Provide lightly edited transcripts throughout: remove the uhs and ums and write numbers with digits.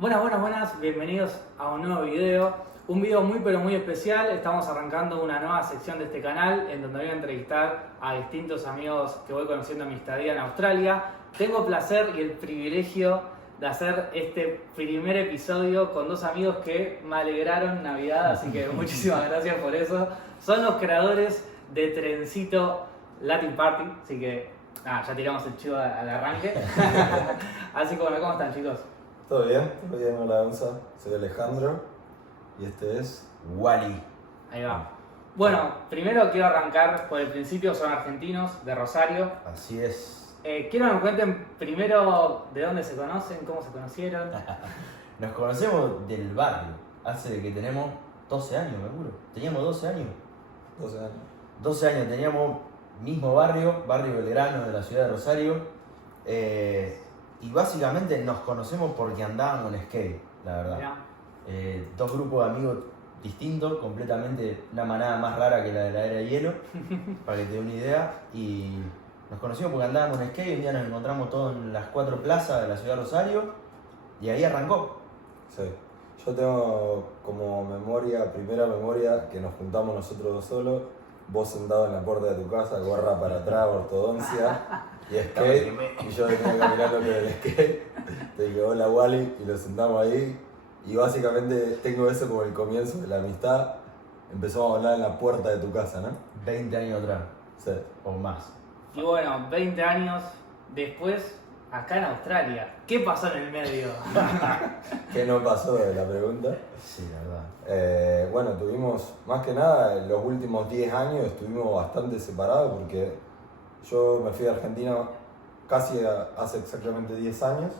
Buenas, bienvenidos a un nuevo video. Un video muy pero muy especial. Estamos arrancando una nueva sección de este canal en donde voy a entrevistar a distintos amigos que voy conociendo en mi estadía en Australia. Tengo el placer y el privilegio de hacer este primer episodio con dos amigos que me alegraron Navidad, así que muchísimas gracias por eso. Son los creadores de Trencito Latin Party, así que ya tiramos el chivo al arranque. Así que bueno, ¿cómo están, chicos? Todo bien, hola Gonza, soy Alejandro y este es Wally. Ahí va. Bueno, primero quiero arrancar por el principio, son argentinos, de Rosario. Así es. Quiero que me cuenten primero de dónde se conocen, cómo se conocieron. Nos conocemos del barrio, hace que tenemos 12 años, me juro. Teníamos 12 años. 12 años. 12 años, teníamos mismo barrio Belgrano de la ciudad de Rosario. Y básicamente nos conocemos porque andábamos en skate, la verdad. Mirá. Dos grupos de amigos distintos, completamente una manada más rara que la de la era de hielo, para que te dé una idea. Y nos conocimos porque andábamos en skate, un día nos encontramos todos en las 4 plazas de la ciudad de Rosario y ahí arrancó. Sí. Yo tengo como primera memoria, que nos juntamos nosotros dos solos, vos sentado en la puerta de tu casa, gorra para atrás, ortodoncia y skate, y yo venía caminando con el skate, te dije hola Wally y lo sentamos ahí. Y básicamente tengo eso como el comienzo de la amistad. Empezamos a hablar en la puerta de tu casa, ¿no? 20 años atrás, Sí. o más. Y bueno, 20 años después, acá en Australia. ¿Qué pasó en el medio? ¿Qué no pasó de la pregunta? Sí, la verdad. Bueno, tuvimos, más que nada, en los últimos 10 años estuvimos bastante separados porque yo me fui a Argentina hace exactamente 10 años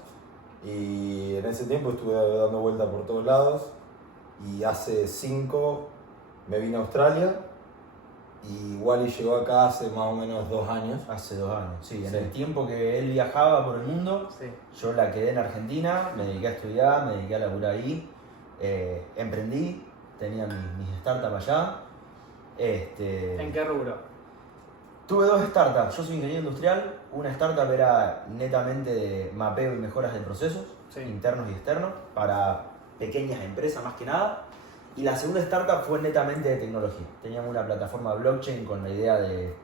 y en ese tiempo estuve dando vueltas por todos lados y hace 5 me vine a Australia y Wally llegó acá hace más o menos 2 años. Hace 2 años, sí. En Sí. el tiempo que él viajaba por el mundo, Sí. yo la quedé en Argentina, me dediqué a estudiar, me dediqué a laburar ahí, emprendí, tenía mis startups allá. ¿En qué rubro? Tuve 2 startups, yo soy ingeniero industrial, una startup era netamente de mapeo y mejoras de procesos, Sí. internos y externos, para pequeñas empresas más que nada. Y la segunda startup fue netamente de tecnología. Teníamos una plataforma blockchain con la idea de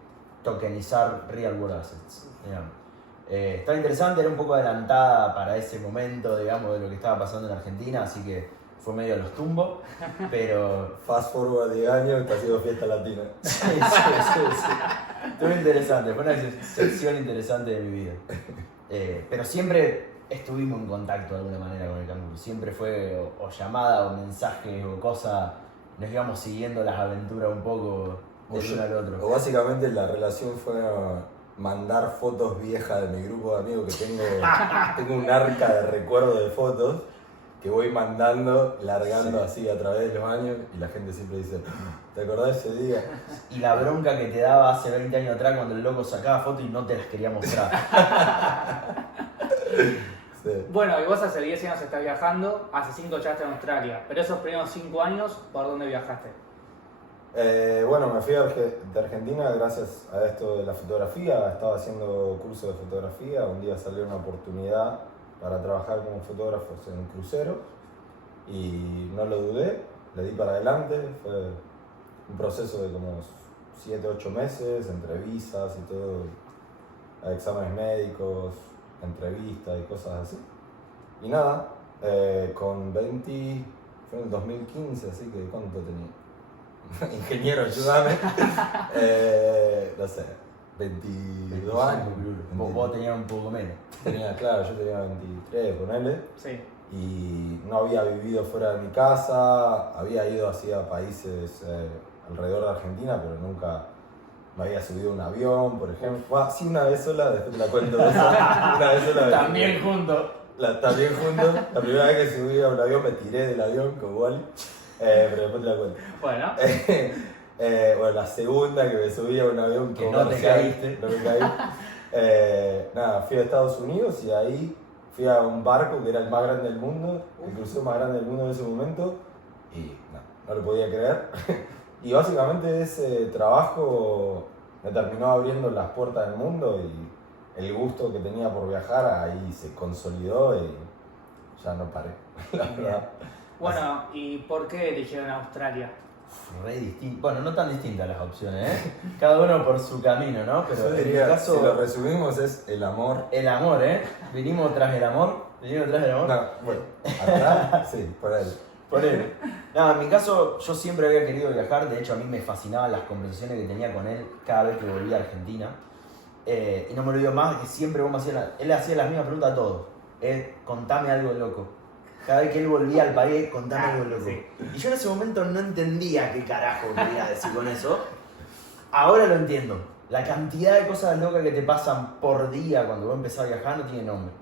tokenizar real world assets, digamos. Estaba interesante, era un poco adelantada para ese momento, digamos, de lo que estaba pasando en Argentina, así que fue medio a los tumbos, pero Fast forward 10 años, que ha sido fiesta latina. sí. Estuvo interesante, fue una sección interesante de mi vida. Pero siempre estuvimos en contacto de alguna manera con el canguro. Siempre fue o llamada o mensajes o cosas. Nos íbamos siguiendo las aventuras un poco del uno al O otro. básicamente la relación fue mandar fotos viejas de mi grupo de amigos que tengo un arca de recuerdos de fotos que voy mandando, largando Sí. así a través de los años y la gente siempre dice, ¿te acordás de ese día? Y la bronca que te daba hace 20 años atrás cuando el loco sacaba fotos y no te las quería mostrar. Sí. Bueno, y vos hace 10 años estás viajando, hace 5 ya estás en Australia. Pero esos primeros 5 años, ¿por dónde viajaste? Bueno, me fui de Argentina gracias a esto de la fotografía. Estaba haciendo curso de fotografía. Un día salió una oportunidad para trabajar como fotógrafos en cruceros y no lo dudé, le di para adelante. Fue un proceso de como 7-8 meses, entrevistas y todo, exámenes médicos, entrevistas y cosas así. Y nada, con 20, fue en el 2015, así que ¿cuánto tenía? Ingeniero, ayúdame. No sé, 22 años. Vos tenías un poco menos. Claro, yo tenía 23, ponele. Sí. Y no había vivido fuera de mi casa, había ido así a países alrededor de Argentina, pero nunca me había subido a un avión, por ejemplo. Sí, una vez sola, después te la cuento. Una vez sola. También juntos. También juntos. La primera vez que subí a un avión me tiré del avión con Wally, pero después te la cuento. Bueno, Bueno, la segunda que me subí a un avión Que no te comercial, caíste. no me caí. Nada, fui a Estados Unidos y ahí fui a un barco que era el más grande del mundo, el crucero más grande del mundo en ese momento, y no lo podía creer. Y básicamente ese trabajo me terminó abriendo las puertas del mundo y el gusto que tenía por viajar ahí se consolidó y ya no paré, la verdad. Bueno, ¿y por qué eligieron Australia? Re distinto. Bueno, no tan distintas las opciones, ¿eh? Cada uno por su camino, ¿no? Pero Yo en diría, mi caso, si lo resumimos, es el amor. el amor, ¿eh? Vinimos tras el amor. Vinimos tras el amor. No, bueno, acá, sí, por él. Por él. No, en mi caso, yo siempre había querido viajar. De hecho, a mí me fascinaban las conversaciones que tenía con él cada vez que volvía a Argentina. Y no me olvido más que siempre vos me hacías él hacía las mismas preguntas a todos. Contame algo loco. Cada vez que él volvía al país, contame algo loco. Sí. Y yo en ese momento no entendía qué carajo quería decir con eso. Ahora lo entiendo. La cantidad de cosas locas que te pasan por día cuando vos empezás a viajar no tiene nombre.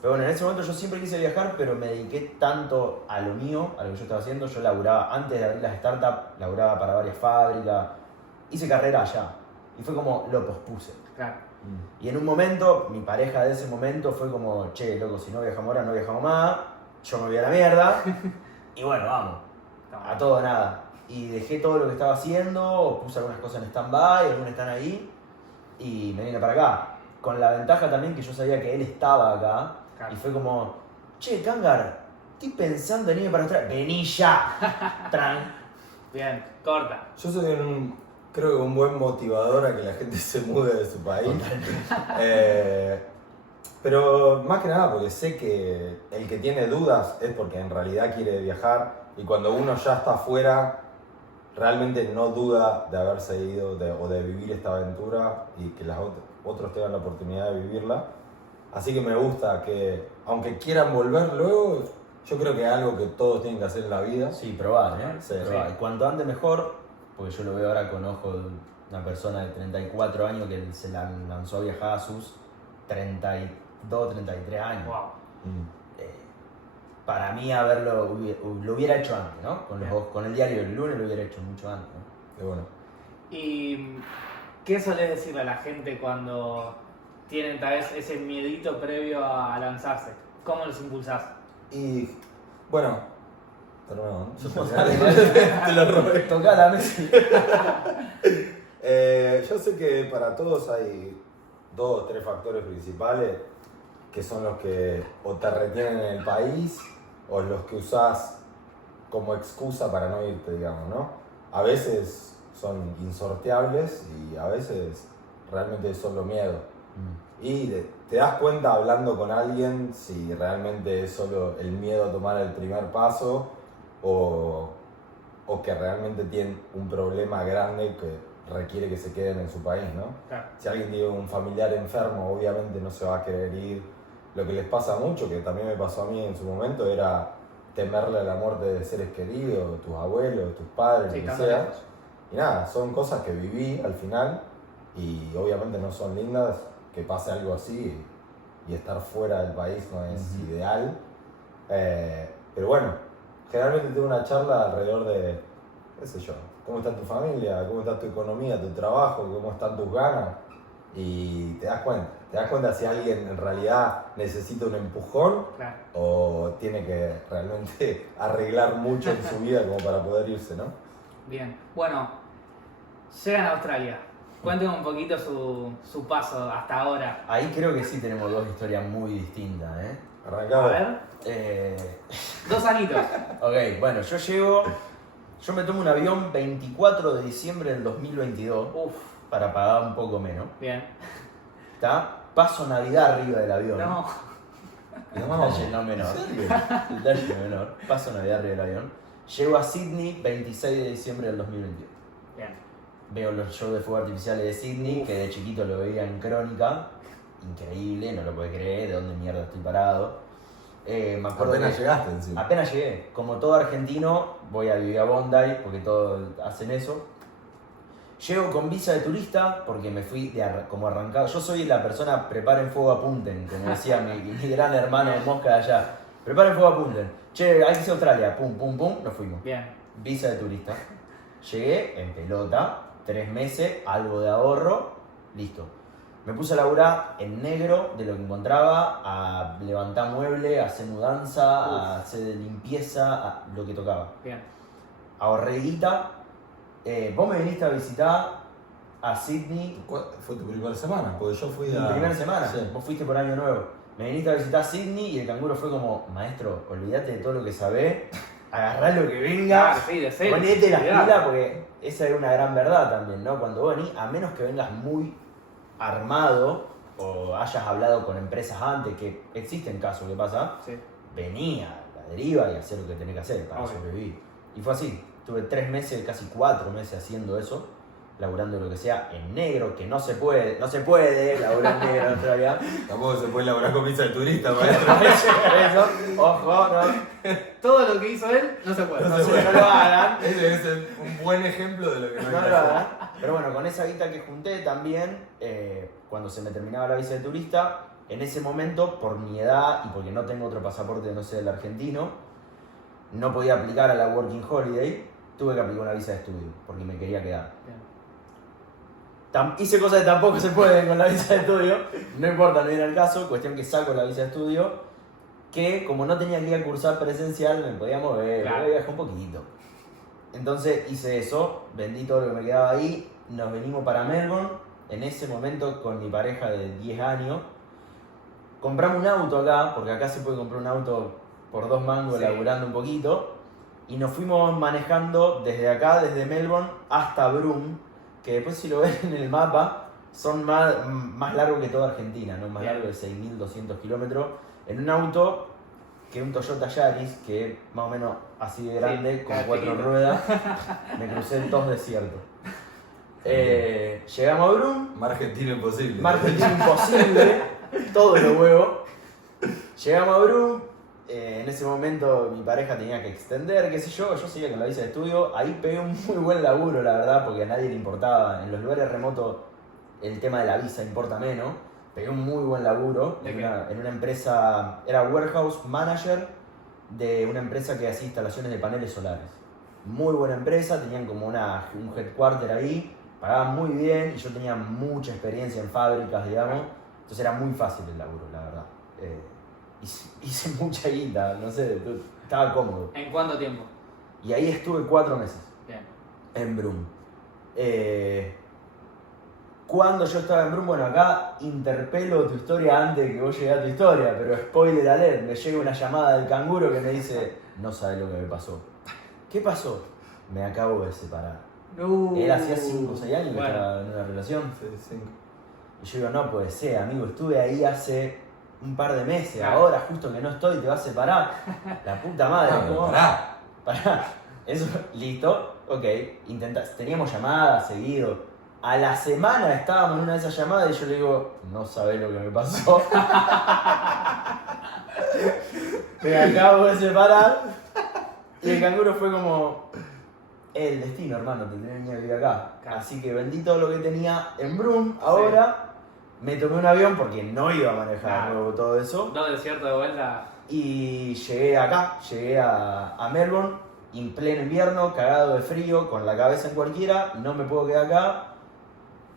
Pero bueno, en ese momento yo siempre quise viajar, pero me dediqué tanto a lo mío, a lo que yo estaba haciendo. Yo laburaba, antes de abrir las startups, laburaba para varias fábricas. Hice carrera allá. Y fue como, lo pospuse. Claro. Y en un momento, mi pareja de ese momento fue como, che, loco, si no viajamos ahora, no viajamos más. Yo me voy a la mierda. Y bueno, vamos. A todo o nada. Y dejé todo lo que estaba haciendo, puse algunas cosas en stand-by, algunas están ahí. Y me vine para acá. Con la ventaja también que yo sabía que él estaba acá. Claro. Y fue como, che, Kangar, estoy pensando en irme para Australia. Vení ya. Tran. Bien, corta. Yo soy creo que un buen motivador a que la gente se mude de su país. Pero más que nada porque sé que el que tiene dudas es porque en realidad quiere viajar y cuando uno ya está afuera realmente no duda de haberse ido o de vivir esta aventura y que otros tengan la oportunidad de vivirla. Así que me gusta que, aunque quieran volver luego, yo creo que es algo que todos tienen que hacer en la vida. Sí, probar, ¿eh? Sí, probar. sí. Y cuanto antes mejor, porque yo lo veo ahora con ojos de una persona de 34 años que se lanzó a viajar a sus 32, 33 años. Wow. Para mí lo hubiera hecho antes, ¿no? Con el diario del lunes lo hubiera hecho mucho antes, ¿no? Y bueno, ¿Y qué solés decirle a la gente cuando tienen tal vez ese miedito previo a lanzarse? ¿Cómo los impulsás? y bueno, perdón, yo Te lo robé. Tocá la mesa. Yo sé que para todos hay 2 o 3 factores principales que son los que o te retienen en el país o los que usás como excusa para no irte, digamos, ¿no? A veces son insorteables y a veces realmente es solo miedo. Y te das cuenta hablando con alguien si realmente es solo el miedo a tomar el primer paso o que realmente tienen un problema grande que requiere que se queden en su país, ¿no? Claro. Si alguien tiene un familiar enfermo, obviamente no se va a querer ir. Lo que les pasa mucho, que también me pasó a mí en su momento, era temerle a la muerte de seres queridos, tus abuelos, tus padres, Sí, lo que tanto sea. lejos. Y nada, son cosas que viví al final y obviamente no son lindas, que pase algo así y estar fuera del país no es ideal. Pero bueno, generalmente tengo una charla alrededor de, qué sé yo, cómo está tu familia, cómo está tu economía, tu trabajo, cómo están tus ganas. Y te das cuenta si alguien en realidad necesita un empujón Claro. o tiene que realmente arreglar mucho en su vida como para poder irse, ¿no? Bien. Bueno, llegan a Australia. Cuéntenme un poquito su paso hasta ahora. Ahí creo que sí tenemos 2 historias muy distintas, ¿eh? A Arrancado. ver, 2 añitos. Ok, bueno, yo me tomo un avión 24 de diciembre del 2022 Uf, para pagar un poco menos. bien. ¿Está? Paso Navidad arriba del avión. No, Detalle no menor. Detalle menor. Paso Navidad arriba del avión. Llego a Sydney 26 de diciembre del 2022. bien. Veo los shows de fuegos artificiales de Sydney, que de chiquito lo veía en Crónica. Increíble, no lo puedo creer, de dónde mierda estoy parado. Me acuerdo Apenas que llegaste encima. apenas llegué. Como todo argentino, voy a vivir a Bondi, porque todos hacen eso. Llego con visa de turista, porque me fui como arrancado. Yo soy la persona, preparen fuego, apunten, como decía mi gran hermano Mosca de allá. Preparen fuego, apunten. Che, hay que irse a Australia. Pum, pum, pum, nos fuimos. Bien. Visa de turista. Llegué en pelota, 3 meses, algo de ahorro, listo. Me puse a laburar en negro de lo que encontraba, a levantar muebles, a hacer mudanza, a hacer limpieza, a lo que tocaba. Bien. Ahorré guita. Vos me viniste a visitar a Sydney ¿Fue tu primera semana? Porque yo fui mi a... primera semana. Sí. Vos fuiste por Año Nuevo. me viniste a visitar Sydney y el canguro fue como, maestro, olvídate de todo lo que sabés, agarrá lo que venga, Ah, sí, de serio. ponete las Cuidado. pilas, porque esa es una gran verdad también, ¿no? Cuando vos venís, a menos que vengas muy armado o hayas hablado con empresas antes, que existen casos que pasa, Sí. vení a la deriva y hacer lo que tenés que hacer para Obvio. sobrevivir. Y fue así, tuve 3 meses, casi 4 meses haciendo eso, laburando lo que sea en negro, que no se puede laburar en negro en Australia. Tampoco se puede elaborar con visa de turista, maestro. Eso, ojo, no, Todo lo que hizo él no se puede. no lo hagan. Ese es un buen ejemplo de lo que no hay No que lo hacer. hagan. Pero bueno, con esa guita que junté también, cuando se me terminaba la visa de turista, en ese momento, por mi edad y porque no tengo otro pasaporte que no sea el argentino, no podía aplicar a la Working Holiday, tuve que aplicar una visa de estudio, porque me quería quedar. Bien. Hice cosas que tampoco se pueden con la visa de estudio, no importa, no viene al caso, cuestión que saco la visa de estudio, que como no tenía que ir a cursar presencial, me podía mover, Claro. podía viajar un poquitito. Entonces hice eso, vendí todo lo que me quedaba ahí, nos venimos para Melbourne, en ese momento con mi pareja de 10 años, compramos un auto acá, porque acá se puede comprar un auto por 2 mangos, Sí. laburando un poquito, y nos fuimos manejando desde acá, desde Melbourne hasta Broome, que después si lo ven en el mapa, son más largos que toda Argentina, ¿no? Más Bien. largo de 6.200 kilómetros, en un auto que un Toyota Yaris, que es más o menos así de grande, Sí, con cada 4 chiquito. ruedas, me crucé en dos desiertos. Llegamos a Broome, Más argentino imposible. marketing imposible, todos los huevos. Llegamos a Broome, en ese momento mi pareja tenía que extender, qué sé yo seguía con la visa de estudio, ahí pegué un muy buen laburo, la verdad, porque a nadie le importaba, en los lugares remotos el tema de la visa importa menos, pegué un muy buen laburo ¿De en qué? en una empresa, era warehouse manager de una empresa que hacía instalaciones de paneles solares. Muy buena empresa, tenían como un headquarter ahí, pagaban muy bien y yo tenía mucha experiencia en fábricas, digamos, entonces era muy fácil el laburo, la verdad. Hice mucha guita, no sé, estaba cómodo. ¿En cuánto tiempo? Y ahí estuve 4 meses Bien. en Broome. Cuando yo estaba en Broome, bueno, acá interpelo tu historia antes de que vos llegues a tu historia, pero spoiler alert, me llega una llamada del canguro que me dice, no sabes lo que me pasó. ¿Qué pasó? Me acabo de separar. Él hacía 5 o 6 años que Bueno. estaba en una relación. Sí, sí. Y yo digo, no puede ser, amigo, estuve ahí hace un par de meses, Claro. ahora justo que no estoy te vas a separar. La puta madre, Ah, ¿cómo? pará. Pará. Eso, listo, ok. Teníamos llamadas seguido. A la semana estábamos en una de esas llamadas y yo le digo, no sabés lo que me pasó. Me acabo de separar. Y el canguro fue como, el destino, hermano, te tenés que venir a vivir acá. Claro. Así que vendí todo lo que tenía en Broome. Ahora me tomé un avión porque no iba a manejar de Claro. nuevo todo eso. Dos desiertos de vuelta. Y llegué acá, llegué a Melbourne, en pleno invierno, cagado de frío, con la cabeza en cualquiera, no me puedo quedar acá.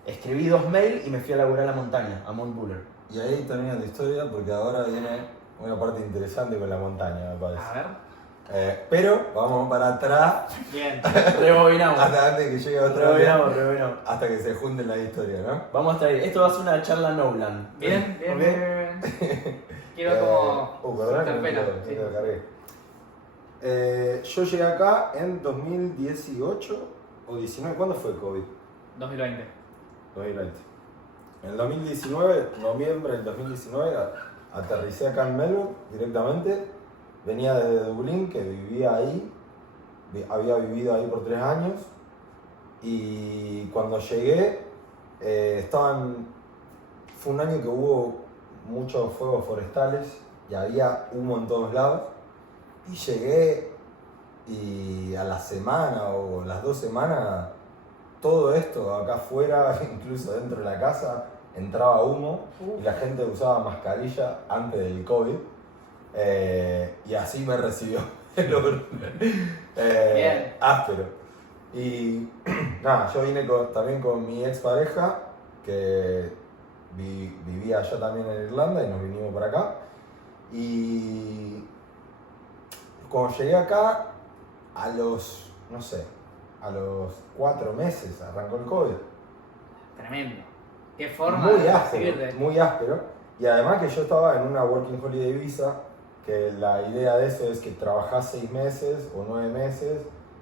Escribí 2 mails y me fui a laburar a la montaña, a Mount Buller. Y ahí termina tu historia porque ahora viene una parte interesante con la montaña, me A parece. ver. Pero vamos para atrás Bien. Rebobinamos. hasta antes que llegue otra vez. Rebobinamos. Hasta que se junten las historias, ¿no? Vamos hasta ahí. Esto va a ser una charla Nolan. Bien, bien, ¿Ok? bien, bien. Quiero ver cómo Perdón, que no interpela. te lo cargué. Yo llegué acá en 2018 o 19. ¿Cuándo fue el COVID? 2020. 2020. En el 2019, noviembre del 2019, aterricé acá en Melbourne directamente. Venía de Dublín, que vivía ahí. Había vivido ahí por 3 años. Y cuando llegué, fue un año que hubo muchos fuegos forestales y había humo en todos lados. Y llegué y a la semana o las 2 semanas, todo esto acá afuera, incluso dentro de la casa, entraba humo y la gente usaba mascarilla antes del COVID. Y así me recibió el Bien. áspero. Y nada, yo vine también con mi ex pareja, que vivía allá también en Irlanda y nos vinimos para acá. Y cuando llegué acá, a los 4 meses arrancó el COVID. Tremendo. Qué forma Muy de áspero, recibirte. muy áspero. Y además que yo estaba en una Working Holiday Visa, que la idea de eso es que trabajás 6 meses o 9 meses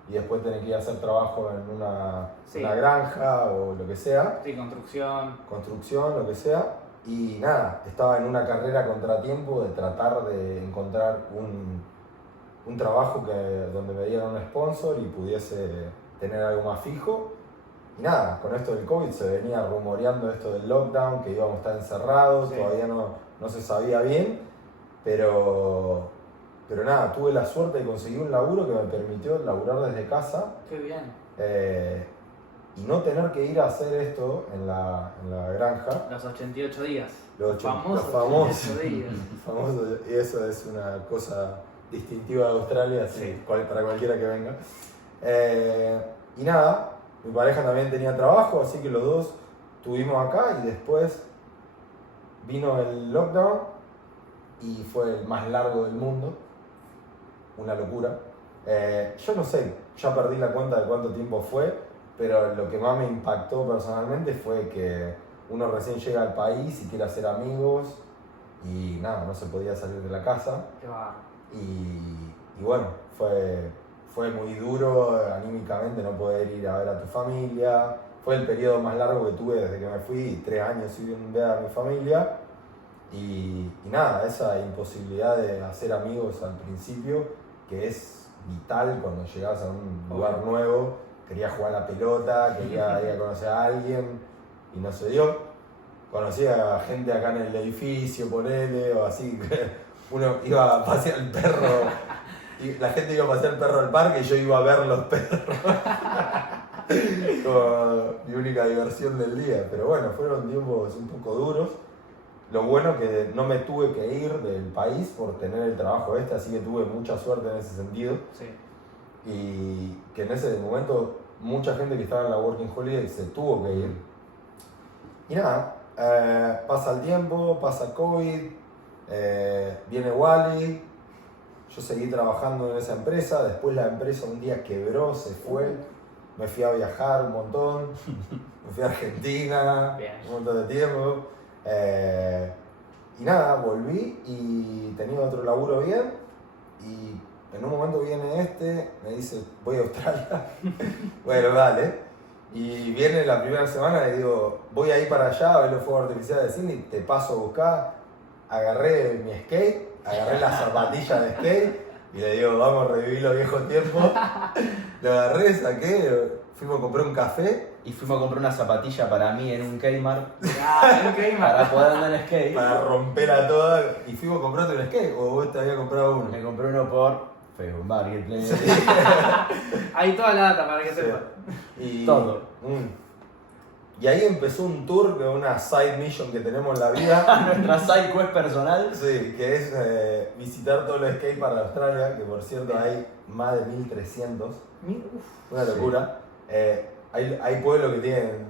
y después tenés que ir a hacer trabajo en una granja o lo que sea. Sí, Construcción, lo que sea. Y nada, estaba en una carrera contratiempo de tratar de encontrar un trabajo donde me dieran un sponsor y pudiese tener algo más fijo. Y nada, con esto del COVID se venía rumoreando esto del lockdown, que íbamos a estar encerrados, sí. Todavía no se sabía bien, pero nada, tuve la suerte de conseguir un laburo que me permitió laburar desde casa. Qué bien. Y no tener que ir a hacer esto en la granja. Los 88 días. Los famosos famosos. 88 días. Famosos, y eso es una cosa distintiva de Australia, así, Sí. para cualquiera que venga. Y nada, mi pareja también tenía trabajo, así que los dos estuvimos acá y después vino el lockdown y fue el más largo del mundo. Una locura. Yo no sé, ya perdí la cuenta de cuánto tiempo fue, pero lo que más me impactó personalmente fue que uno recién llega al país y quiere hacer amigos y nada, no se podía salir de la casa. Qué va. Y bueno, fue muy duro anímicamente no poder ir a ver a tu familia. Fue el periodo más largo que tuve desde que me fui, 3 años sin ver a mi familia. Y nada, esa imposibilidad de hacer amigos al principio, que es vital cuando llegas a un lugar nuevo. Quería jugar a la pelota, quería ir a conocer a alguien y no se dio. Conocí a gente acá en el edificio, ponele, o así. Uno iba a pasear el perro, y la gente iba a pasear el perro al parque y yo iba a ver los perros. Como mi única diversión del día. Pero bueno, fueron tiempos un poco duros. Lo bueno que no me tuve que ir del país por tener el trabajo así que tuve mucha suerte en ese sentido. Sí. Y que en ese momento mucha gente que estaba en la Working Holiday se tuvo que ir. Y nada, pasa el tiempo, pasa COVID, viene Wally, yo seguí trabajando en esa empresa, después la empresa un día quebró, se fue, me fui a viajar un montón, me fui a Argentina, Bien. un montón de tiempo. Y nada, volví y tenía otro laburo bien y en un momento viene me dice, voy a Australia. Bueno, dale. Y viene la primera semana y digo, voy a ir para allá a ver los fuegos artificiales de Sydney, te paso a buscar. Agarré mi skate, agarré las zapatillas de skate y le digo, vamos a revivir los viejos tiempos. Lo agarré, saqué, fuimos a comprar un café. Y fuimos a comprar una zapatilla para mí en un Kmart Ok, para poder andar en skate. Para romperla toda. Y fuimos a comprarte un skate o vos te habías comprado uno. Me compré uno por Facebook Marketplace. Hay toda la data para que Sí. sepa. Y, Todo. Y ahí empezó un tour, que es una side mission que tenemos en la vida. Nuestra side quest personal. Sí, que es visitar todos los skates para Australia, que por cierto hay más de 1300. Una locura. Hay pueblos que tienen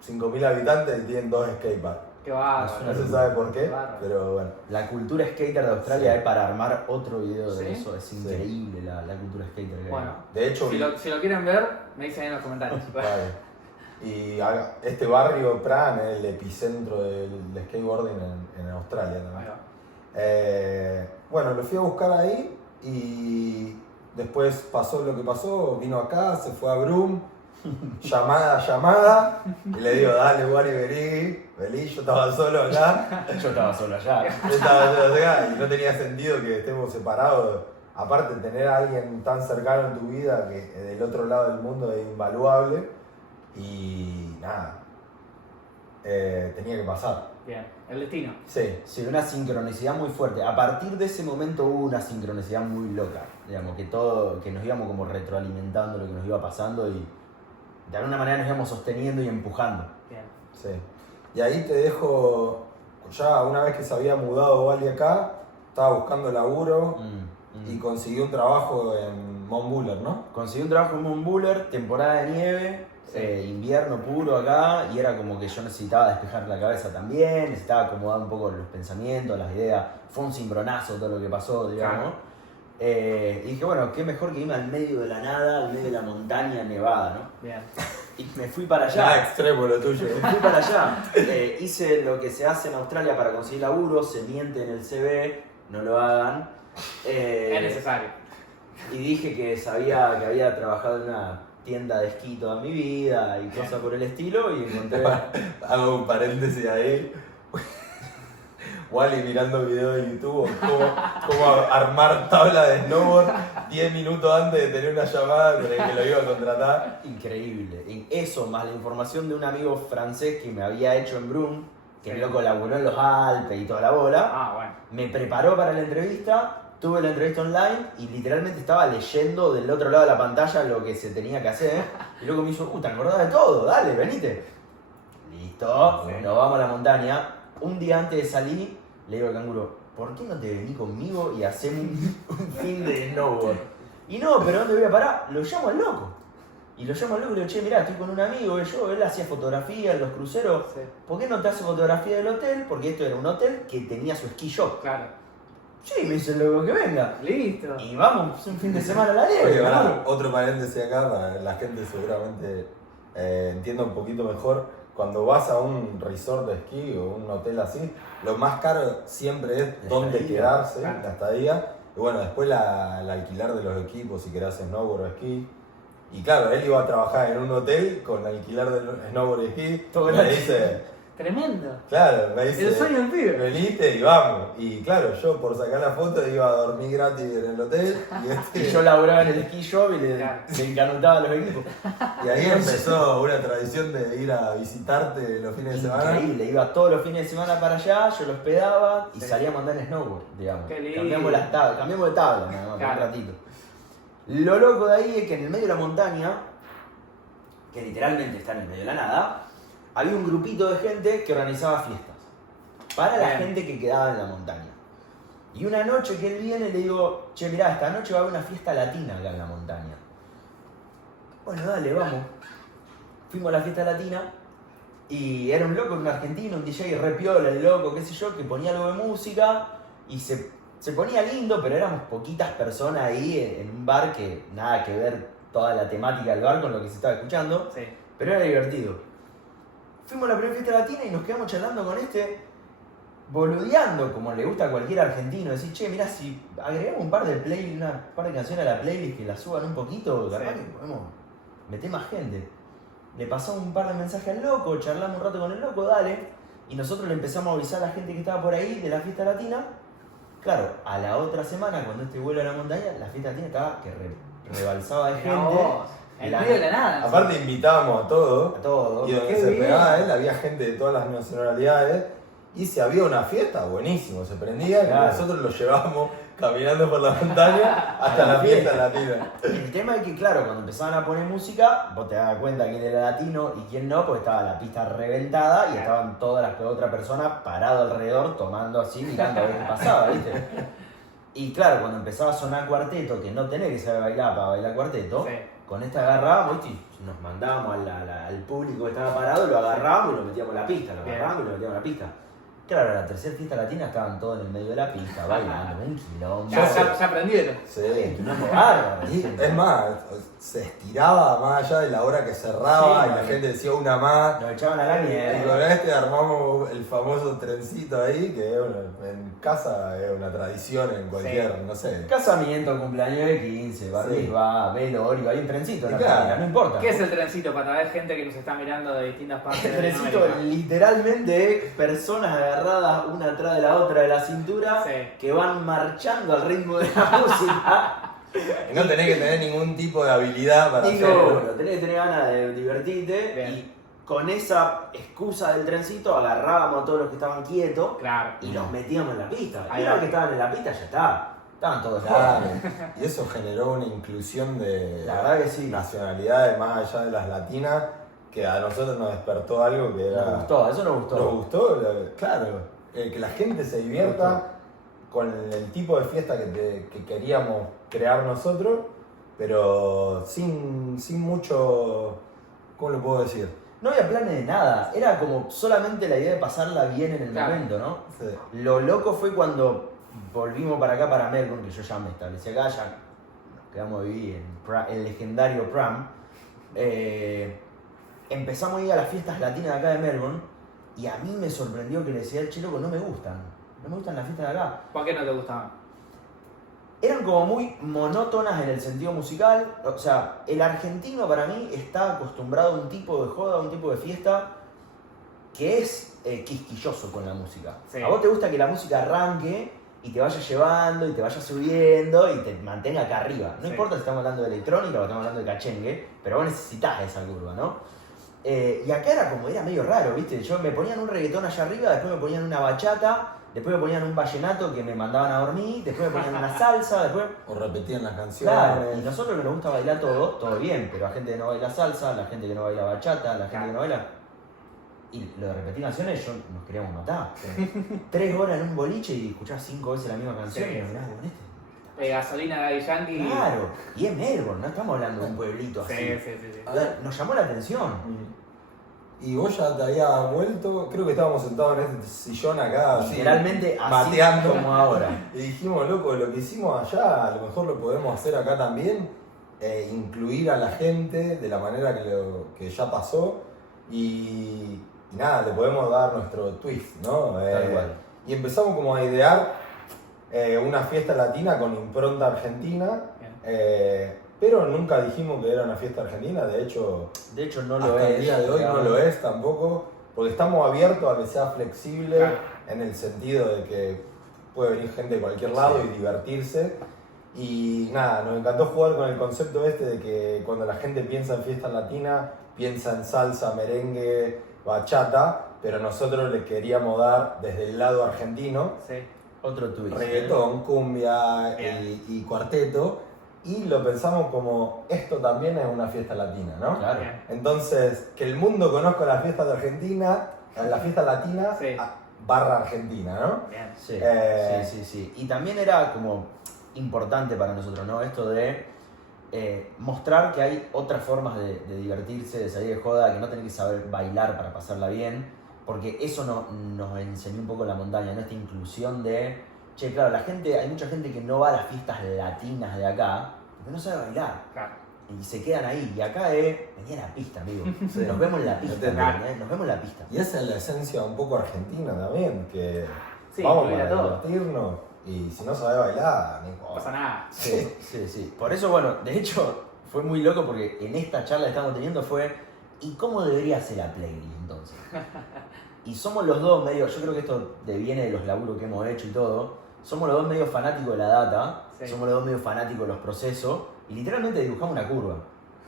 5000 habitantes y tienen 2 skateparks. Qué bárbaro. No se sabe por qué, Bárbaro. pero bueno. La cultura skater de Australia Sí. es para armar otro video de ¿Sí? eso. Es increíble la cultura skater que hay. Bueno, De hecho, si lo quieren ver, me dicen en los comentarios. vale. Y este barrio Prahran es el epicentro del skateboarding en Australia Ahí también. va. Bueno, lo fui a buscar ahí y después pasó lo que pasó, vino acá, se fue a Broome, llamada, y le digo, dale, Wally, vení, yo estaba solo acá, Yo estaba solo allá. yo estaba solo acá y no tenía sentido que estemos separados. Aparte, tener a alguien tan cercano en tu vida que del otro lado del mundo es invaluable y nada, tenía que pasar. Bien, el destino. Sí. Sí, una sincronicidad muy fuerte. A partir de ese momento hubo una sincronicidad muy loca. Digamos, que nos íbamos como retroalimentando lo que nos iba pasando y de alguna manera nos íbamos sosteniendo y empujando. Bien. Sí. Y ahí te dejo, ya una vez que se había mudado Wally acá, estaba buscando laburo y conseguí un trabajo en Mount Buller, ¿no? Conseguí un trabajo en Mount Buller, temporada de nieve, invierno puro acá, y era como que yo necesitaba despejar la cabeza también, necesitaba acomodar un poco los pensamientos, las ideas. Fue un cimbronazo todo lo que pasó, digamos. Y dije, bueno, qué mejor que irme al medio de la nada, al medio de la montaña nevada, ¿no? Bien. Y me fui para Ya allá. extremo lo tuyo. Me fui para allá. Hice lo que se hace en Australia para conseguir laburo, se miente en el CV, no lo hagan. Es necesario. Y dije que sabía que había trabajado en una tienda de esquí toda mi vida y cosas por el estilo y encontré... Hago un paréntesis ahí. Wally mirando videos de YouTube, cómo armar tabla de snowboard 10 minutos antes de tener una llamada con el que lo iba a contratar. Increíble. Y eso, más la información de un amigo francés que me había hecho en Brun, que el loco laburó en los Alpes y toda la bola, Ah, bueno. me preparó para la entrevista, tuve la entrevista online y literalmente estaba leyendo del otro lado de la pantalla lo que se tenía que hacer. Y luego me hizo, ¿te acordás de todo? Dale, venite. Listo, Sí. nos vamos a la montaña. Un día antes de salir, le digo al canguro, ¿por qué no te venís conmigo y hacemos un fin de snowboard? Y no, pero ¿dónde voy a parar? Lo llamo al loco. Y lo llamo al loco y le digo, che, mirá, estoy con un amigo, él hacía fotografía en los cruceros. Sí. ¿Por qué no te hace fotografía del hotel? Porque esto era un hotel que tenía su ski shop. Claro. Sí, me dice el loco que venga. Listo. Y vamos un fin de semana a la Oye, nieve. pará, boludo. otro paréntesis acá para la gente seguramente entienda un poquito mejor. Cuando vas a un resort de esquí o un hotel así, lo más caro siempre es La dónde estadía, quedarse, claro. la estadía. Y bueno, después la alquilar de los equipos si querés hacer snowboard o esquí. Y claro, él iba a trabajar en un hotel con alquilar de snowboard y esquí. Todo Y me gratis. dice, Tremendo. claro, me dice, El sueño del pibe. veniste y vamos. Y claro, yo por sacar la foto iba a dormir gratis en el hotel. Y yo laburaba en el ski shop y Claro. le encanutaba a los equipos. Y ahí empezó una tradición de ir a visitarte los fines de semana. Increíble, iba todos los fines de semana para allá, yo lo hospedaba y Sí. salíamos a andar en snowboard, digamos. Qué lindo. Cambiamos de tabla, nada más, Claro. un ratito. Lo loco de ahí es que en el medio de la montaña, que literalmente está en el medio de la nada, había un grupito de gente que organizaba fiestas para la Bien. gente que quedaba en la montaña. Y una noche que él viene le digo, che, mirá, esta noche va a haber una fiesta latina acá en la montaña. Bueno, dale, vamos. Fuimos a la fiesta latina y era un loco, un argentino, un DJ re piola, el loco, qué sé yo, que ponía algo de música y se ponía lindo, pero éramos poquitas personas ahí en un bar que nada que ver toda la temática del bar con lo que se estaba escuchando, Sí. pero era divertido. Fuimos a la primera fiesta latina y nos quedamos charlando con boludeando, como le gusta a cualquier argentino, decir, che, mirá, si agregamos un par de canciones a la playlist que la suban un poquito, capaz Sí. que podemos meter más gente. Le pasamos un par de mensajes al loco, charlamos un rato con el loco, dale, y nosotros le empezamos a avisar a la gente que estaba por ahí de la fiesta latina. Claro, a la otra semana, cuando vuelo a la montaña, la fiesta latina estaba que rebalsaba de Mirá gente. vos, en La- medio de la nada. Aparte invitábamos a todos. A todo. Y donde Qué se bien. pegaba él, había gente de todas las nacionalidades. Y si había una fiesta, buenísimo, se prendía Claro. y nosotros lo llevábamos caminando por la montaña hasta la fiesta latina. El tema es que, claro, cuando empezaban a poner música, vos te dabas cuenta quién era latino y quién no, porque estaba la pista reventada y estaban todas las otras personas paradas alrededor, tomando así, mirando a ver qué pasaba, ¿viste? Y claro, cuando empezaba a sonar cuarteto, que no tenés que saber bailar para bailar cuarteto, Sí. con esta agarrábamos, ¿viste? Y nos mandábamos al público que estaba parado, lo agarrábamos y lo metíamos en la pista, lo Bien. agarrábamos y lo metíamos en la pista. Claro, la tercera fiesta latina estaban todos en el medio de la pista, bailando, un quilombo. Ya aprendieron. Un Sí. quilombo bárbaro. Es más, se estiraba más allá de la hora que cerraba Sí, y la vale. gente decía una más. Nos echaban a la Y con mierda. este armamos el famoso trencito ahí, que en casa es una tradición en cualquier, no sé. Casamiento, cumpleaños de 15, barriga, velorio, hay un trencito en la Claro. Argentina, no importa. ¿Qué es el trencito para traer gente que nos está mirando de distintas partes El de trencito Latinoamérica? literalmente es personas agarradas una atrás de la otra de la cintura Sí. que van marchando al ritmo de la música. Y no tenés que tener ningún tipo de habilidad para Digo, hacerlo. bueno, tenés que tener ganas de divertirte Bien. y con esa excusa del trencito agarrábamos a todos los que estaban quietos Claro. y los metíamos en la pista. Ahí Y va. los que estaban en la pista ya está. Estaban todos Claro. fuera. Y eso generó una inclusión de La verdad que sí. nacionalidades más allá de las latinas, que a nosotros nos despertó algo que era. Nos gustó, eso nos gustó. Nos gustó, claro, que la gente se divierta con el tipo de fiesta que queríamos crear nosotros, pero sin mucho, ¿cómo lo puedo decir? No había planes de nada, era como solamente la idea de pasarla bien en el Claro. momento, ¿no? Sí. Lo loco fue cuando volvimos para acá, para Melbourne, que yo ya me establecí acá, ya nos quedamos a vivir en el legendario Pram. empezamos a ir a las fiestas latinas de acá de Melbourne y a mí me sorprendió que le decía al chico que no me gustan las fiestas de acá. ¿Por qué no te gustaban? Eran como muy monótonas en el sentido musical, o sea, el argentino para mí está acostumbrado a un tipo de joda, a un tipo de fiesta que es quisquilloso con la música. Sí. A vos te gusta que la música arranque y te vaya llevando y te vaya subiendo y te mantenga acá arriba. No Sí. importa si estamos hablando de electrónica o estamos hablando de cachengue, pero vos necesitas esa curva, ¿no? Y acá era medio raro, ¿viste? Yo me ponían un reggaetón allá arriba, después me ponían una bachata, después me ponían un vallenato que me mandaban a dormir, después me ponían una salsa, después... O repetían las canciones. Claro, y nosotros que nos gusta bailar todo bien, pero la gente que no baila salsa, la gente que no baila bachata, la gente que no baila... Y lo de repetir canciones, nos queríamos matar. 3 horas en un boliche y escuchás 5 veces la misma canción Sí. y nos mirás con este. Gasolina Daddy Yankee. Claro, y es Melbourne, no estamos hablando de un pueblito así. Sí. A ver. Nos llamó la atención. Y vos ya te habías vuelto, creo que estábamos sentados en este sillón acá, así, Literalmente así mateando. como ahora. Y dijimos, loco, lo que hicimos allá, a lo mejor lo podemos hacer acá también, incluir a la gente de la manera que ya pasó y nada, le podemos dar nuestro twist, ¿no? Tal cual. Y empezamos como a idear una fiesta latina con impronta argentina, pero nunca dijimos que era una fiesta argentina, de hecho No lo hasta es. el día de hoy claro. no lo es tampoco, porque estamos abiertos a que sea flexible, Claro. en el sentido de que puede venir gente de cualquier lado Sí. y divertirse. Y nada, nos encantó jugar con el concepto este de que cuando la gente piensa en fiesta latina, piensa en salsa, merengue, bachata, pero nosotros le queríamos dar desde el lado argentino Sí. Otro twist. reggaetón, cumbia Bien. y cuarteto, y lo pensamos como esto también es una fiesta latina, ¿no? Claro. Bien. Entonces, que el mundo conozca la fiesta de Argentina, la fiesta latina, Sí. barra Argentina, ¿no? Bien. Sí, Eh, sí. Y también era como importante para nosotros, ¿no? Esto de mostrar que hay otras formas de divertirse, de salir de joda, que no tenés que saber bailar para pasarla bien, porque eso nos enseñó un poco la montaña, ¿no? Esta inclusión de, che, claro, hay mucha gente que no va a las fiestas latinas de acá, porque no sabe bailar. Claro. Y se quedan ahí. Y acá venía a la pista, amigo. Sí. Nos vemos en la pista, Claro. ¿entendés? Nos vemos en la pista. Y esa es la esencia un poco argentina también, que Sí, vamos incluir a a todo. divertirnos y si no sabes bailar, no No importa. pasa nada. Sí. Por eso, bueno, de hecho, fue muy loco porque en esta charla que estamos teniendo fue, ¿y cómo debería ser la playlist entonces? Y somos los dos medio, yo creo que esto deviene de los laburos que hemos hecho y todo, somos los dos medio fanáticos de la data, Sí. somos los dos medio fanáticos de los procesos, y literalmente dibujamos una curva.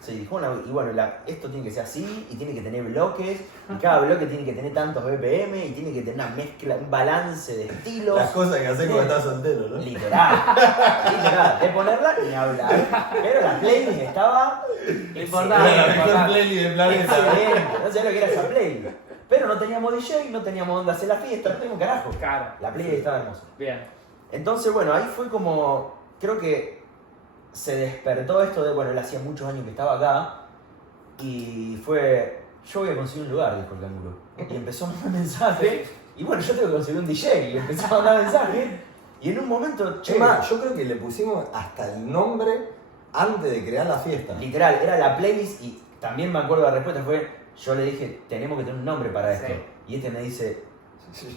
Y bueno, esto tiene que ser así, y tiene que tener bloques, y cada bloque tiene que tener tantos BPM, y tiene que tener una mezcla, un balance de estilos. Las cosas que haces cuando estás soltero, ¿no? Literal, de ponerla ni hablar. Pero la playlist estaba Importante, Era la mejor importante. playlist del planeta. excelente, no sabía lo que era esa playlist. Pero no teníamos DJ, no teníamos dónde hacer la fiesta, no teníamos carajo. Claro. La playlist estaba hermosa. Bien. Entonces, bueno, ahí fue como, creo que se despertó esto de, bueno, él hacía muchos años que estaba acá, y fue, yo voy a conseguir un lugar, dijo el canguro. Y empezó a mandar mensajes, y bueno, yo tengo que conseguir un DJ, y empezó a mandar mensajes, y en un momento, Es más, yo creo que le pusimos hasta el nombre antes de crear la fiesta. literal, era la playlist, y también me acuerdo la respuesta fue, yo le dije, tenemos que tener un nombre para esto. Sí. Y este me dice,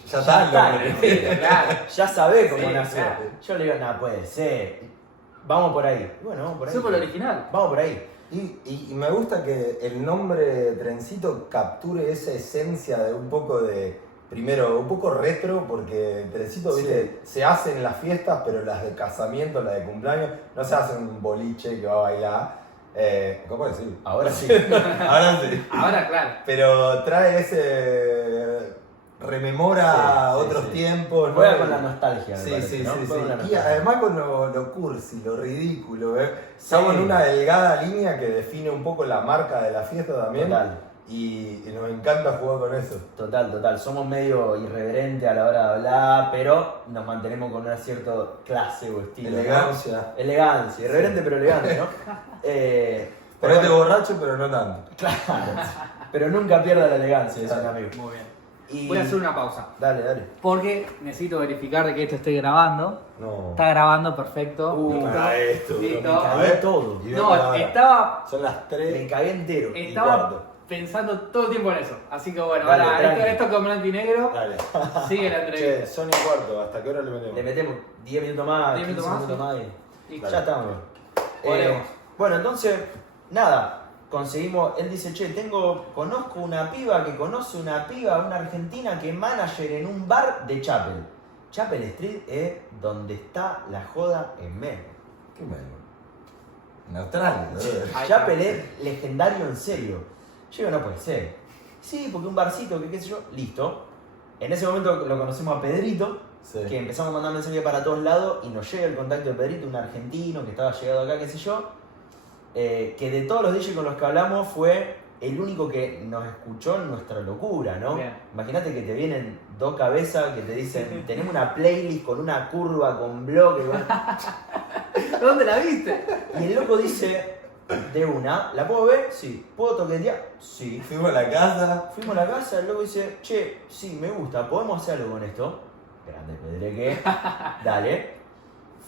Ya está el Ya nombre. Sí, claro. ya sabés cómo Sí, nació. claro. Yo le digo, nada, puede ser. Vamos por ahí. Y bueno, vamos por ahí. Súper original. Vamos por ahí. Y me gusta que el nombre Trencito capture esa esencia de un poco de, primero, un poco retro, porque Trencito, viste, se hace en las fiestas, pero las de casamiento, las de cumpleaños, no se hacen un boliche que va a bailar. ¿Cómo decir? Ahora sí. Ahora sí. Ahora, claro. Pero trae ese... rememora Sí, otros sí. tiempos. Juega ¿no? con la nostalgia. me Sí, parece, sí, ¿no? sí, Juega con la sí. Y nostalgia. además con lo cursi, lo ridículo. Estamos en una delgada línea que define un poco la marca de la fiesta también. Total. Y nos encanta jugar con eso. Total. Somos medio irreverentes a la hora de hablar, pero nos mantenemos con una cierta clase o estilo. ¿no? Elegancia. Elegancia. Irreverente pero elegante, ¿no? Ponete bueno, borracho, pero no tanto. claro. Pero nunca pierda la elegancia, dice un amigo. Muy bien. Y- Voy a hacer una pausa. Dale. Porque necesito verificar de que esto esté grabando. No. Está grabando, perfecto. Para esto, Listo. bro. Me A cagué ver. todo. Y ven No, para ahora. estaba Son las 3 Me cagué entero. y Estaba cuarto. pensando todo el tiempo en eso. Así que bueno, Dale, ahora tranqui. esto con blanco y negro Dale. sigue la Che, entrevista. son y cuarto, ¿hasta qué hora le metemos? Le metemos 10 minutos más, 10 minutos 15 más, minutos más y Listo. ya estamos. Volvemos. Bueno, entonces, nada, conseguimos, él dice, che, conozco una piba que conoce una piba, una argentina que es manager en un bar de Chapel. Chapel Street es donde está la joda en medio. ¿Qué medio? En Australia, boludo. Ahí Chapel está. es legendario en serio. Yo digo, no puede ser. Sí, porque un barcito, que qué sé yo, listo. En ese momento lo conocemos a Pedrito, Sí. que empezamos a mandar mensajes para todos lados y nos llega el contacto de Pedrito, un argentino que estaba llegado acá, qué sé yo, que de todos los DJs con los que hablamos fue el único que nos escuchó en nuestra locura, ¿no? Bien. Imagínate que te vienen dos cabezas que te dicen, tenemos una playlist con una curva, con bloque, ¿Dónde la viste? y el loco dice, de una, ¿la puedo ver? Sí. ¿Puedo toquetear? Sí. Fuimos a la casa. Fuimos a la casa, el loco dice, che, sí, me gusta, ¿podemos hacer algo con esto? Grande Pedreque, dale.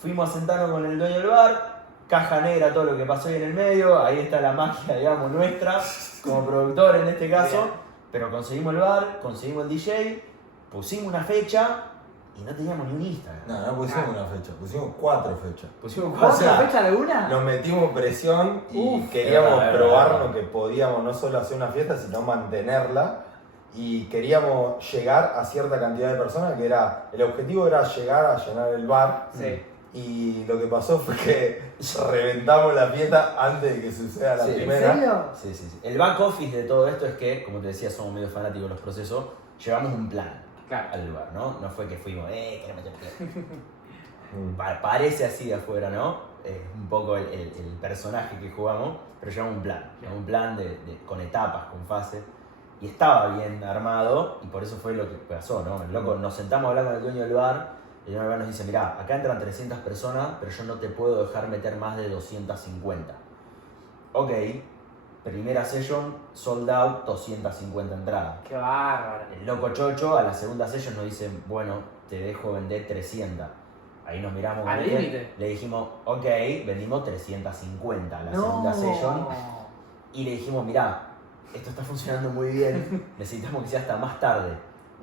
Fuimos a sentarnos con el dueño del bar, caja negra, todo lo que pasó ahí en el medio, ahí está la magia, digamos, nuestra, como productor en este caso. Bien. Pero conseguimos el bar, conseguimos el DJ, pusimos una fecha y no teníamos ni un Instagram. No, no pusimos una fecha, pusimos 4 fechas. Pusimos O sea, ¿Cuánta fecha de una? Nos metimos presión y Uf, queríamos verdad, probar verdad. lo que podíamos no solo hacer una fiesta, sino mantenerla. Y queríamos llegar a cierta cantidad de personas, que era, el objetivo era llegar a llenar el bar. Sí. Y lo que pasó fue que reventamos la fiesta antes de que suceda la Sí. ¿En ¿En primera. serio? Sí, sí, sí. El back office de todo esto es que, como te decía, somos medio fanáticos de los procesos, llevamos un plan Claro. al lugar, ¿no? No fue que fuimos, queremos hacer plan. Mm. Parece así de afuera, ¿no? Es un poco el personaje que jugamos, pero llevamos un plan. Bien. Un plan con etapas, con fases. Y estaba bien armado, y por eso fue lo que pasó, ¿no? El loco, nos sentamos a hablar con el dueño del bar, y el dueño del bar nos dice, mirá, acá entran 300 personas, pero yo no te puedo dejar meter más de 250. Ok, primera session, sold out, 250 entradas. Qué bárbaro. El loco chocho a la segunda session nos dice, bueno, te dejo vender 300. Ahí nos miramos Al con él, límite. le dijimos, ok, vendimos 350 a la No. segunda session. Y le dijimos, mirá, esto está funcionando muy bien, necesitamos que sea hasta más tarde.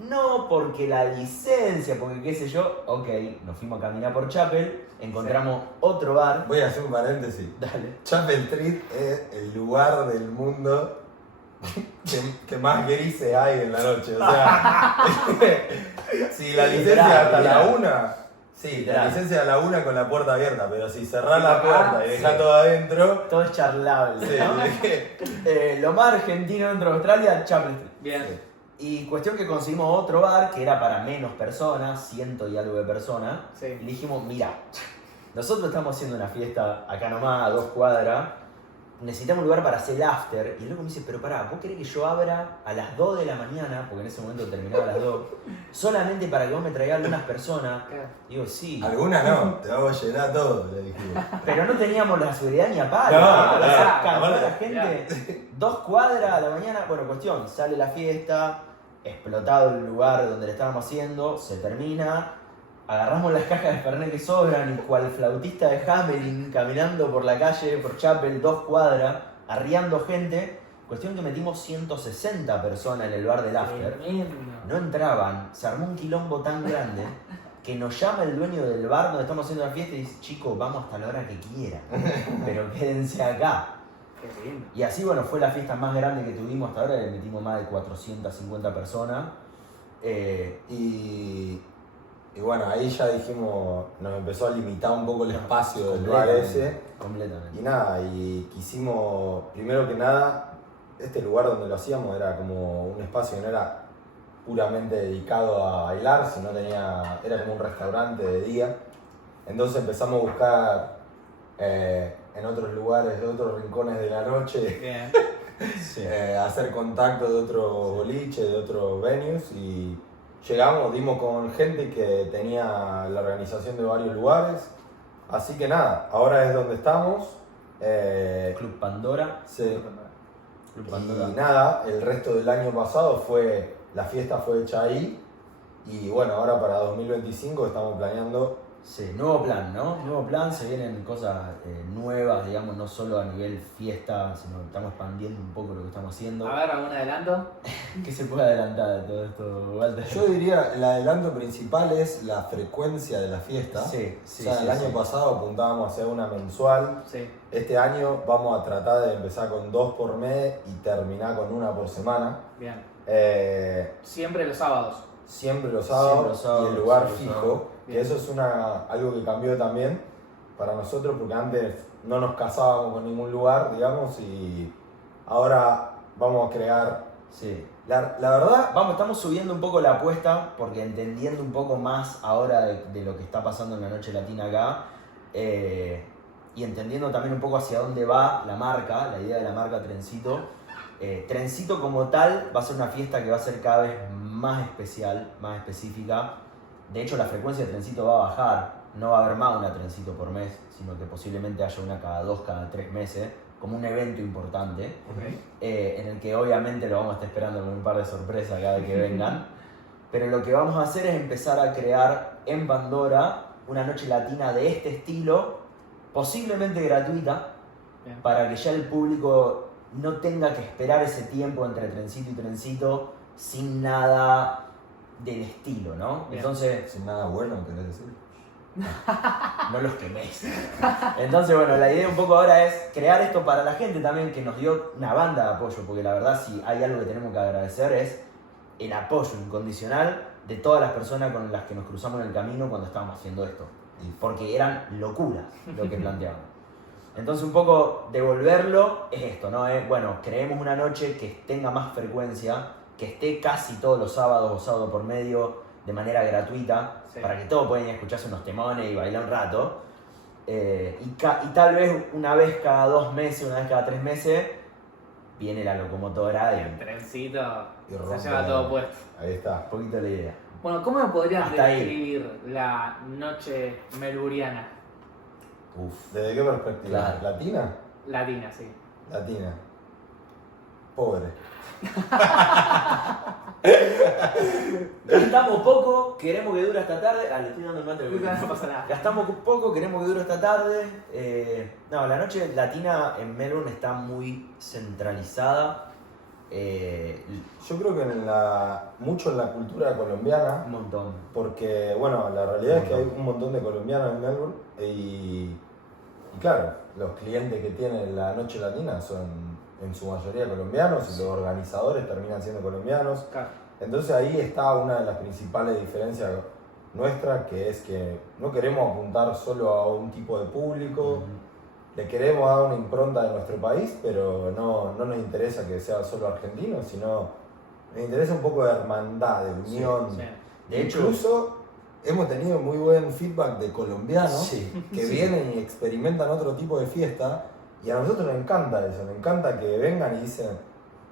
No porque la licencia, porque qué sé yo, ok, nos fuimos a caminar por Chapel, encontramos otro bar. Voy a hacer un paréntesis. Dale. Chapel Street es el lugar del mundo que más grises hay en la noche. O sea, si la licencia Literal, hasta la literal. 1, sí, la Literal. licencia a la 1 con la puerta abierta, pero si cerrás la Ah, puerta y dejás sí. todo adentro, Todo es charlable, sí, ¿no? Lo más argentino dentro de Australia, Chapel Street. Bien. Y cuestión que conseguimos otro bar que era para menos personas, 100 y algo de personas. Sí. Y le dijimos, mira, nosotros estamos haciendo una fiesta acá nomás, a 2 cuadras. Necesitamos un lugar para hacer el after. Y el loco me dice, pero pará, ¿vos querés que yo abra a las 2 de la mañana? Porque en ese momento terminaba a las 2. Solamente para que vos me traigas algunas personas. Digo, sí. algunas no, te vamos a llenar todo, le dijimos. Pero no teníamos la seguridad ni a palo. No, O sea, no, cantó aparte- la gente 2 cuadras a la mañana. Bueno, cuestión, sale la fiesta, explotado el lugar donde le estábamos haciendo, se termina, agarramos las cajas de Fernet que sobran y cual flautista de Hamelin caminando por la calle, por Chapel, 2 cuadras, arriando gente. Cuestión que metimos 160 personas en el bar del after. Tremendo. No entraban, se armó un quilombo tan grande que nos llama el dueño del bar donde estamos haciendo la fiesta y dice, chicos, vamos hasta la hora que quieran, pero quédense acá. Qué lindo. Y así, bueno, fue la fiesta más grande que tuvimos hasta ahora, le metimos más de 450 personas. Y bueno, ahí ya dijimos, nos empezó a limitar un poco el espacio del lugar ese. Completamente. Y nada, y quisimos, primero que nada, este lugar donde lo hacíamos era como un espacio que no era puramente dedicado a bailar, sino era como un restaurante de día. Entonces empezamos a buscar en otros lugares, de otros rincones de la noche, Bien. Sí. hacer contacto de otros boliches, de otros venues y llegamos, dimos con gente que tenía la organización de varios lugares. Así que nada, ahora es donde estamos. Club Pandora. Sí. Club Y Pandora. nada, el resto del año pasado la fiesta fue hecha ahí. Y bueno, ahora para 2025 estamos planeando Sí, nuevo plan, ¿no? Nuevo plan, se vienen cosas nuevas, digamos, no solo a nivel fiesta, sino que estamos expandiendo un poco lo que estamos haciendo. A ver, ¿algún adelanto? ¿Qué se puede adelantar de todo esto, Walter? Yo diría, el adelanto principal es la frecuencia de la fiesta. Sí, O sí, sea, sí, el año sí. pasado apuntábamos a hacer una mensual. Sí. Este año vamos a tratar de empezar con 2 por mes y terminar con 1 por semana. Bien. Siempre Siempre los sábados. los Siempre los sábados sábados, y el lugar siempre los fijo. sábados. Que Bien. eso es algo que cambió también para nosotros porque antes no nos casábamos con ningún lugar, digamos, y ahora vamos a crear. Sí. La verdad, Estamos subiendo un poco la apuesta porque entendiendo un poco más ahora de lo que está pasando en la Noche Latina acá y entendiendo también un poco hacia dónde va la marca, la idea de la marca Trencito. Trencito como tal va a ser una fiesta que va a ser cada vez más especial, más específica. De hecho, la frecuencia de Trencito va a bajar, no va a haber más una Trencito por mes, sino que posiblemente haya una cada 2, cada 3 meses, como un evento importante. En el que obviamente lo vamos a estar esperando con un par de sorpresas cada vez que vengan. Pero lo que vamos a hacer es empezar a crear en Pandora una noche latina de este estilo, posiblemente gratuita, Bien. para que ya el público no tenga que esperar ese tiempo entre trencito y trencito sin nada del estilo, ¿no? Bien. Entonces, sin nada bueno, querés decir. no los queméis. Entonces, bueno, la idea un poco ahora es crear esto para la gente también que nos dio una banda de apoyo, porque la verdad si hay algo que tenemos que agradecer es el apoyo incondicional de todas las personas con las que nos cruzamos en el camino cuando estábamos haciendo esto. Porque eran locuras lo que planteábamos. Entonces un poco devolverlo es esto, ¿no? Bueno, creemos una noche que tenga más frecuencia, que esté casi todos los sábados o sábado por medio de manera gratuita, Sí. para que todos puedan escucharse unos temones y bailar un rato. Y tal vez una vez cada 2 meses, una vez cada 3 meses, viene la locomotora El y trencito Y se rompe. lleva todo puesto. Ahí está. un poquito la idea. Bueno, ¿cómo me podrían Hasta ahí. describir la noche meluriana? Uf. ¿Desde qué perspectiva? Claro. ¿Latina? Latina, sí. Latina. Pobre. Gastamos poco, queremos que dure hasta tarde. Ah, le estoy dando el mate. No pasa nada. Gastamos poco, queremos que dure hasta tarde. No, la noche latina en Melbourne está muy centralizada. Yo creo que mucho en la cultura colombiana, Un montón. porque bueno, la realidad es que hay un montón de colombianos en Melbourne y claro, los clientes que tienen la noche latina son en su mayoría colombianos y los organizadores terminan siendo colombianos. Claro. Entonces ahí está una de las principales diferencias nuestras, que es que no queremos apuntar solo a un tipo de público, le queremos dar una impronta de nuestro país, pero no nos interesa que sea solo argentino, sino nos interesa un poco de hermandad, de unión. Sí. De hecho, Incluso hemos tenido muy buen feedback de colombianos sí, que sí. vienen y experimentan otro tipo de fiesta, y a nosotros nos encanta eso, nos encanta que vengan y dicen,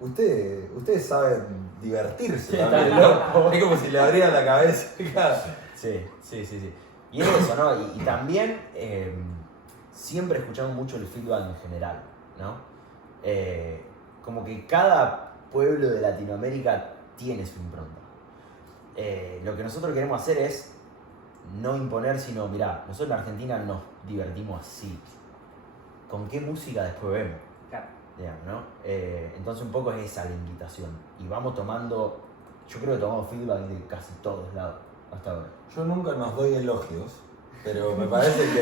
ustedes saben divertirse, Sí, también, está ¿no? Es como si le abrieran la cabeza. Claro. Sí. Y es eso, ¿no? Y también siempre escuchamos mucho el feedback en general, ¿no? Como que cada pueblo de Latinoamérica tiene su impronta. Lo que nosotros queremos hacer es no imponer, sino, mirá, nosotros en Argentina nos divertimos así. ¿Con qué música después vemos? Claro. Digamos, ¿no? Entonces un poco es esa la invitación. Y vamos tomando, yo creo que tomamos feedback de casi todos lados hasta ahora. Yo nunca nos doy elogios, pero me parece que...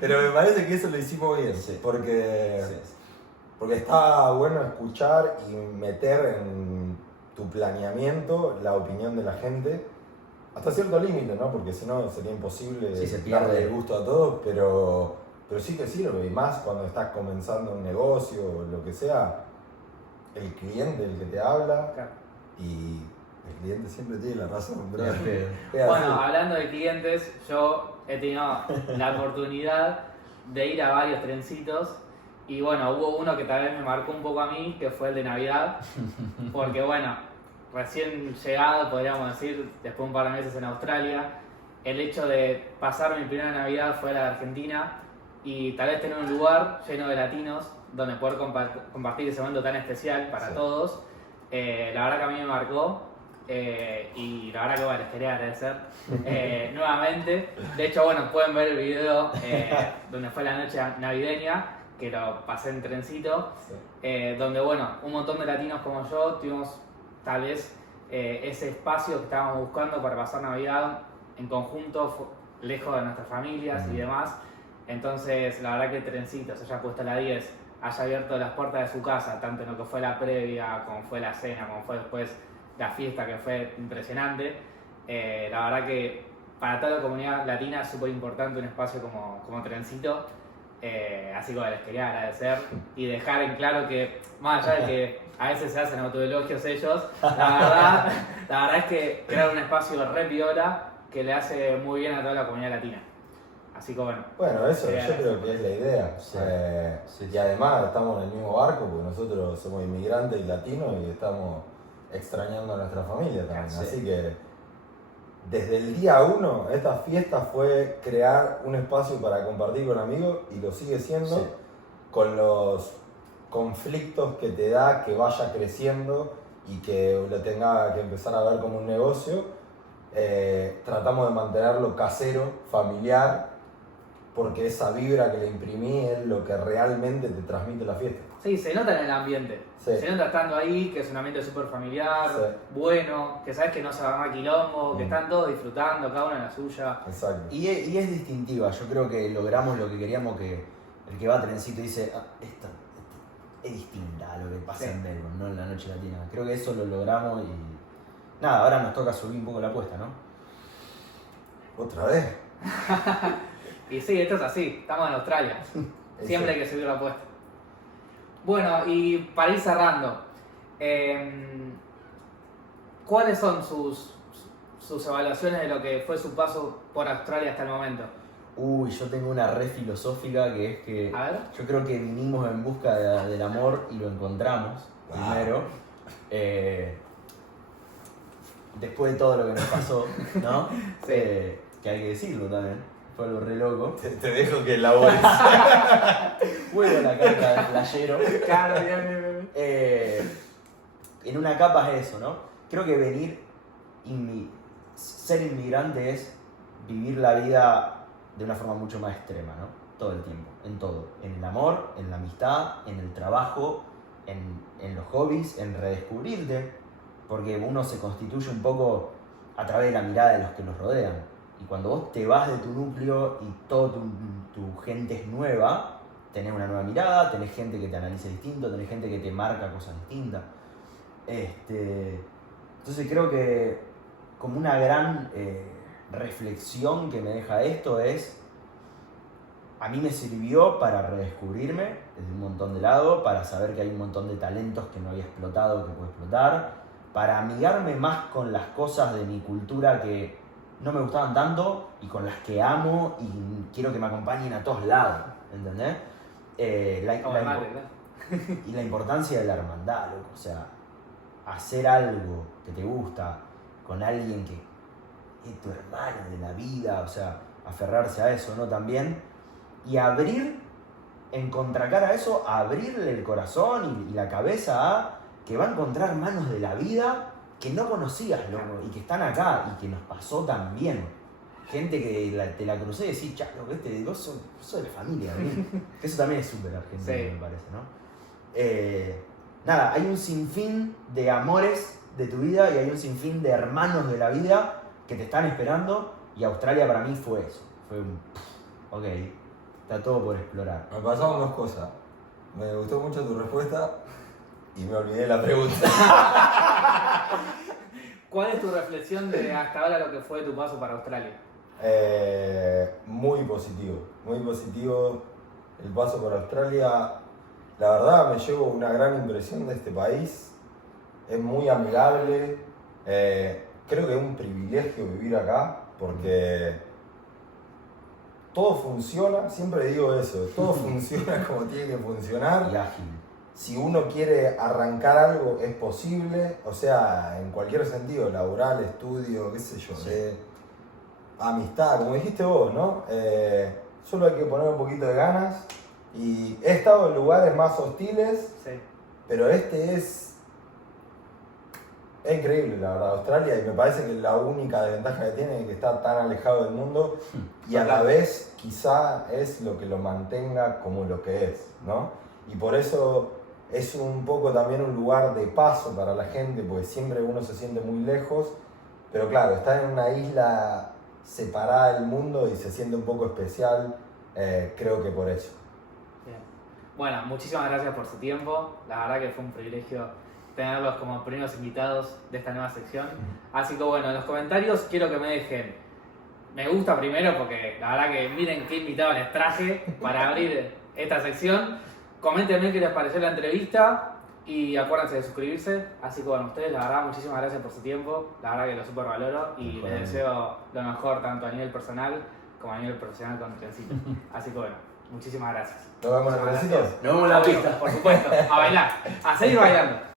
pero me parece que eso lo hicimos bien, Sí. porque... Sí. Porque está bueno escuchar y meter en tu planeamiento la opinión de la gente hasta cierto límite, ¿no? Porque si no sería imposible Sí, se pierde. darle el gusto a todos, pero sí que sirve, y más cuando estás comenzando un negocio o lo que sea, el cliente el que te habla Claro. y el cliente siempre tiene la razón, bro. Bien, bien. Es Bueno, así. hablando de clientes, yo he tenido la oportunidad de ir a varios trencitos y bueno, hubo uno que tal vez me marcó un poco a mí, que fue el de Navidad, porque bueno, recién llegado, podríamos decir, después de un par de meses en Australia, el hecho de pasar mi primera Navidad fuera de Argentina y tal vez tener un lugar lleno de latinos donde poder compartir ese momento tan especial para Sí. todos, la verdad que a mí me marcó. Y la verdad que bueno, les quería agradecer nuevamente. De hecho, bueno, pueden ver el video donde fue la noche navideña, que lo pasé en trencito, donde bueno, un montón de latinos como yo tuvimos tal vez ese espacio que estábamos buscando para pasar Navidad en conjunto, lejos de nuestras familias y demás. Entonces, la verdad que trencito, se haya puesto a la 10, haya abierto las puertas de su casa, tanto en lo que fue la previa, como fue la cena, como fue después la fiesta, que fue impresionante. La verdad que para toda la comunidad latina es súper importante un espacio como Trencito. Así que les quería agradecer y dejar en claro que, más allá de que a veces se hacen autoelogios ellos, la verdad es que crear un espacio re piola que le hace muy bien a toda la comunidad latina. Así que bueno. Bueno, eso yo creo que es la idea. Sí. Y además estamos en el mismo barco porque nosotros somos inmigrantes y latinos y estamos extrañando a nuestra familia también. Sí. Así que desde el día 1 esta fiesta fue crear un espacio para compartir con amigos y lo sigue siendo con los conflictos que te da que vaya creciendo y que lo tenga que empezar a ver como un negocio. Tratamos de mantenerlo casero, familiar, porque esa vibra que le imprimí es lo que realmente te transmite la fiesta. Sí, se nota en el ambiente. Sí. Se nota estando ahí, que es un ambiente súper familiar, bueno, que sabes que no se va a armar quilombo, que están todos disfrutando, cada uno en la suya. Exacto. Y es distintiva, yo creo que logramos lo que queríamos, que el que va a Trencito dice, esto es distinta a lo que pasa en Melbourne, no en la noche latina. Creo que eso lo logramos y nada, ahora nos toca subir un poco la apuesta, ¿no? ¿Otra vez? Y sí, esto es así, estamos en Australia. Siempre hay que subir la apuesta. Bueno, y para ir cerrando, ¿cuáles son sus evaluaciones de lo que fue su paso por Australia hasta el momento? Uy, yo tengo una re filosófica que es que A ver. yo creo que vinimos en busca del amor y lo encontramos primero. Después de todo lo que nos pasó, ¿no? Sí. Que hay que decirlo también. Fue algo re loco. Te dejo que elabores. Juego la carta del playero. Claro, bien. En una capa es eso, ¿no? Creo que ser inmigrante es vivir la vida de una forma mucho más extrema, ¿no? Todo el tiempo, en todo. En el amor, en la amistad, en el trabajo, en los hobbies, en redescubrirte. Porque uno se constituye un poco a través de la mirada de los que los rodean. Y cuando vos te vas de tu núcleo y toda tu gente es nueva, tenés una nueva mirada, tenés gente que te analiza distinto, tenés gente que te marca cosas distintas. Entonces creo que como una gran reflexión que me deja esto es, a mí me sirvió para redescubrirme desde un montón de lados, para saber que hay un montón de talentos que no había explotado, que puedo explotar, para amigarme más con las cosas de mi cultura que no me gustaban tanto y con las que amo y quiero que me acompañen a todos lados, ¿entendés? Y la importancia de la hermandad, loco. O sea, hacer algo que te gusta con alguien que es tu hermano de la vida, o sea, aferrarse a eso, ¿no? También. Y en contracara a eso, abrirle el corazón y la cabeza a que va a encontrar manos de la vida que no conocías, loco, y que están acá y que nos pasó también. Gente que te la crucé y decís, loco, vos sos de la familia, ¿no? Que eso también es súper argentino, me parece, ¿no? Nada, hay un sinfín de amores de tu vida y hay un sinfín de hermanos de la vida que te están esperando, y Australia para mí fue eso. Fue ok, está todo por explorar. Me pasaron dos cosas. Me gustó mucho tu respuesta y me olvidé la pregunta. ¿Cuál es tu reflexión de hasta ahora lo que fue tu paso para Australia? Muy positivo el paso por Australia. La verdad me llevo una gran impresión de este país. Es muy amigable. Creo que es un privilegio vivir acá porque todo funciona, siempre digo eso, todo funciona como tiene que funcionar. Y ágil. Si uno quiere arrancar algo, es posible, o sea, en cualquier sentido, laboral, estudio, qué sé yo, de amistad, como dijiste vos, ¿no? Solo hay que poner un poquito de ganas. Y he estado en lugares más hostiles, pero este es Es increíble, la verdad, Australia, y me parece que la única desventaja que tiene es que está tan alejado del mundo y a la vez quizá es lo que lo mantenga como lo que es, ¿no? Y por eso es un poco también un lugar de paso para la gente, porque siempre uno se siente muy lejos, pero claro, está en una isla separada del mundo y se siente un poco especial, creo que por eso. Bien. Bueno, muchísimas gracias por su tiempo, la verdad que fue un privilegio tenerlos como primeros invitados de esta nueva sección. Así que bueno, en los comentarios quiero que me dejen me gusta primero porque la verdad que miren qué invitado les traje para abrir esta sección. Coméntenme qué les pareció la entrevista y acuérdense de suscribirse. Así que bueno, ustedes la verdad muchísimas gracias por su tiempo, la verdad que lo super valoro y les deseo lo mejor tanto a nivel personal como a nivel profesional con el trencito. Así que bueno, muchísimas gracias. Nos vemos en el trencito. Nos vemos en la pista. Por supuesto, a bailar, a seguir bailando.